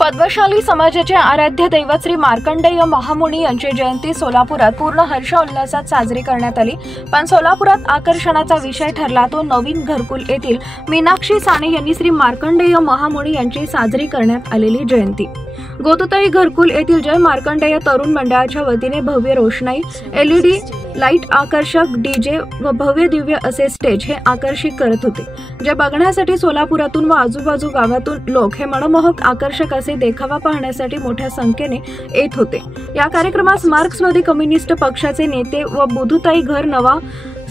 पद्मशाली समाजाचे आराध्य दैवत श्री मार्कंडेय महामुनी यांची जयंती सोलापुरात पूर्ण हर्षोल्लासात साजरी करण्यात आली। पण सोलापुरात आकर्षणाचा विषय ठरला तो नवीन घरकुल येथील मीनाक्षी साने यांनी श्री मार्कंडेय महामुनी यांची साजरी करण्यात आलेली जयंती। गोदुताई घरकुल येथील जय मार्कंडेय तरुण मंडळाच्या वतीने भव्य रोषणाई, LED लाईट, आकर्षक डीजे व भव्य दिव्य असे स्टेज हे आकर्षित करत होते, जे बघण्यासाठी सोलापुरातून व आजूबाजू गावातून लोक हे मनमोहक आकर्षक असे देखावा पाहण्यासाठी मोठ्या संख्येने येत होते। या कार्यक्रमास मार्क्सवादी कम्युनिस्ट पक्षाचे नेते व बुधुताई घर नवा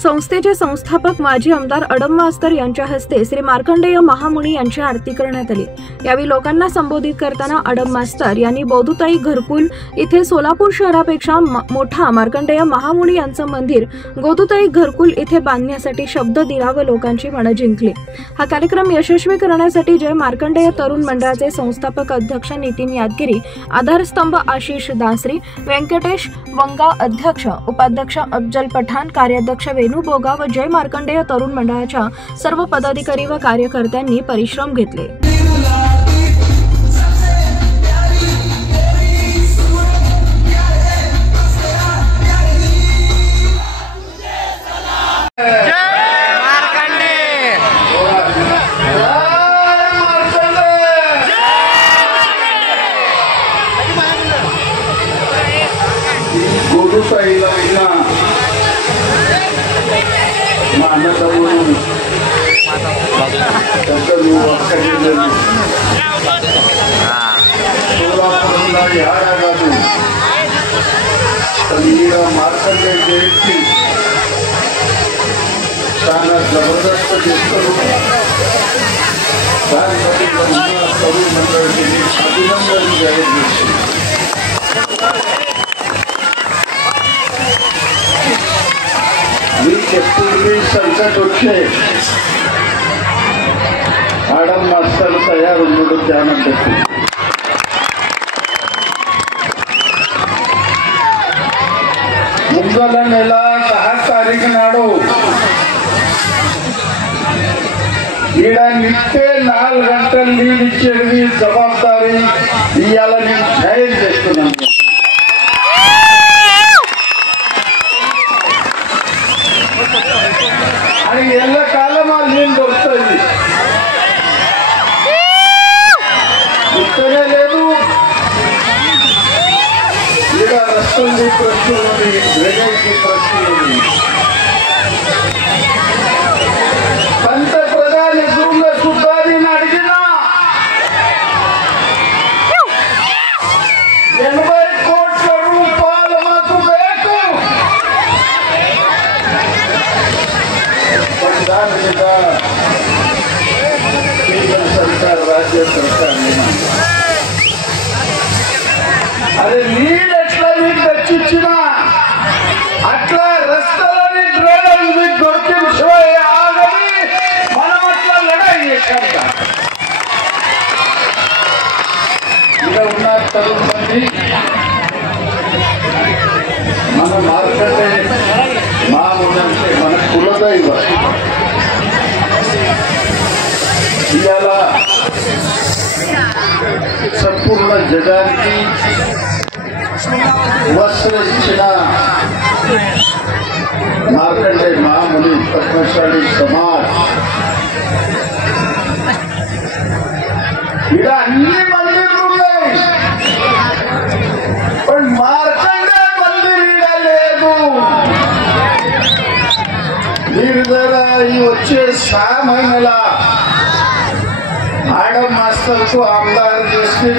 संस्थेचे संस्थापक माजी आमदार अडम मास्तर यांच्या हस्ते श्री मार्कंडेय महामुनी यांची आरती करण्यात आली। यावेळी लोकांना संबोधित करताना अडम मास्तर यांनी बोधुताई घरकुल इथे सोलापूर शहरापेक्षा मोठा मार्कंडेय महामुनी यांचं मंदिर गोदुताई घरकुल इथे बांधण्यासाठी शब्द दिला व लोकांची मनं जिंकली। हा कार्यक्रम यशस्वी करण्यासाठी जय मार्कंडेय तरुण मंडळाचे संस्थापक अध्यक्ष नितीन यादगिरी, आधारस्तंभ आशिष दासरी, व्यंकटेश वंगा अध्यक्ष, उपाध्यक्ष अफजल पठाण, कार्याध्यक्ष वेणू बोगा व जय मार्कंडेय तरुण मंडळाच्या सर्व पदाधिकारी व कार्यकर्त्यांनी परिश्रम घेतले। मार्कंडेय जयंती जबरदस्त तरुण मंडळाचे अभिनंदन जाहीर पूर्वी संकट होते आडम मास्तर तयार होऊन त्यानंतर ಮುಂಗಲ ನೆಲ 10 ತಾರೀಕು ನಾಡು ఈడ నిత్తే 4 గంటలు నీళ్ళు ఇచ్చేది జవాబారి ఇవాళ నేను ధైర్యం చేస్తున్నాను। అది ఎల్ల కాలం ఆ నీళ్ళు దొరుకుతుంది, గుర్తనే లేదు। ఈడ రస్తుంది ప్రశ్నలు, డ్రైనేజీ ప్రశ్నలు, పంత ప్రధాని జూమ్ల సుబ్బారిని అడిగినా 80 కోట్ల రూపాయలు మాకు ಬೇಕು। దాని మీద కేంద్ర సర్కార్, రాజ్య సర్కార్ అదే నీళ్ళు ఎట్లా మీకు తెచ్చిచ్చినా అట్లా రస్తాలని డ్రైనేజ్ మీకు దొరికిన శివయ్య ఆగని మనం అట్లా లడాయి చేశాం। ఇలా ఉన్న తరుణ మంది మన మార్కండే మామూలు అంటే మన కులదైవ ఇవాళ సంపూర్ణ జగానికి వస్త్ర ఇచ్చిన मार्कंडेय महामुनी पद्मशाली समाज इकडे अन्नी मंदिर ఉన్నాయి, पण मार्कंडेय मंदिर इकडे లేదు। మీరు जरा ఈ వచ్చే 6 మహిళల ఆడమ్ మాస్టర్ కు ఆమదారు చేసి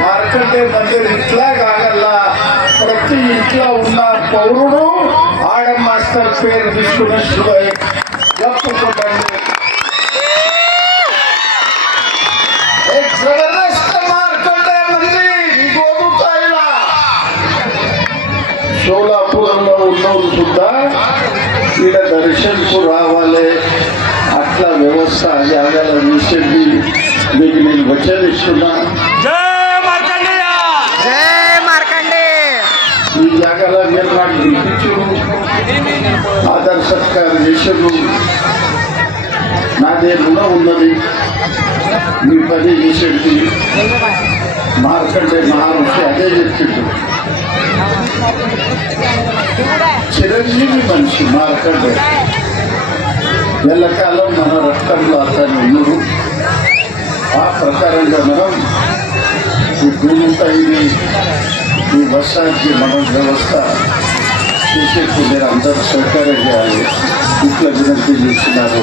మార్కండేయ మందిర్ ఇట్లా కాగల్లా ప్రతి ఇంట్లో ఉన్న పౌరుడు ఆడమ్ మాస్టర్ పేరు తీసుకున్న శుభయ్య చెప్పుకోండి। एक जबरदस्त मार्कंडेय मंदिर गोदुताईला सोलापूरలో ఉన్నోళ్ళు सुद्धा ఈడ దర్శనకు రావాలి। అట్లా వ్యవస్థ జాగాల విషయండి మీకు నేను వచనిస్తున్నా। ఈ జాగాల నిర్మాణం నిర్మించుడు, ఆధార సత్కారం చేసుడు నాదే రుణం ఉన్నది। మీ పని చేసేది మార్కండే మహర్షి అదే చెప్పిండు. చిరంజీవి మనిషి మార్కండే. ఎల్లకాలం మన రక్తంలో అతను ఉన్నాడు. ఆ ప్రకారంగా మనం ఈ భూమిపై ఈ వర్షానికి మనం వ్యవస్థ చేసేట్టు మీరు అందరూ సహకారం చేయాలి. ఇట్లా వినంతి చేస్తున్నారు.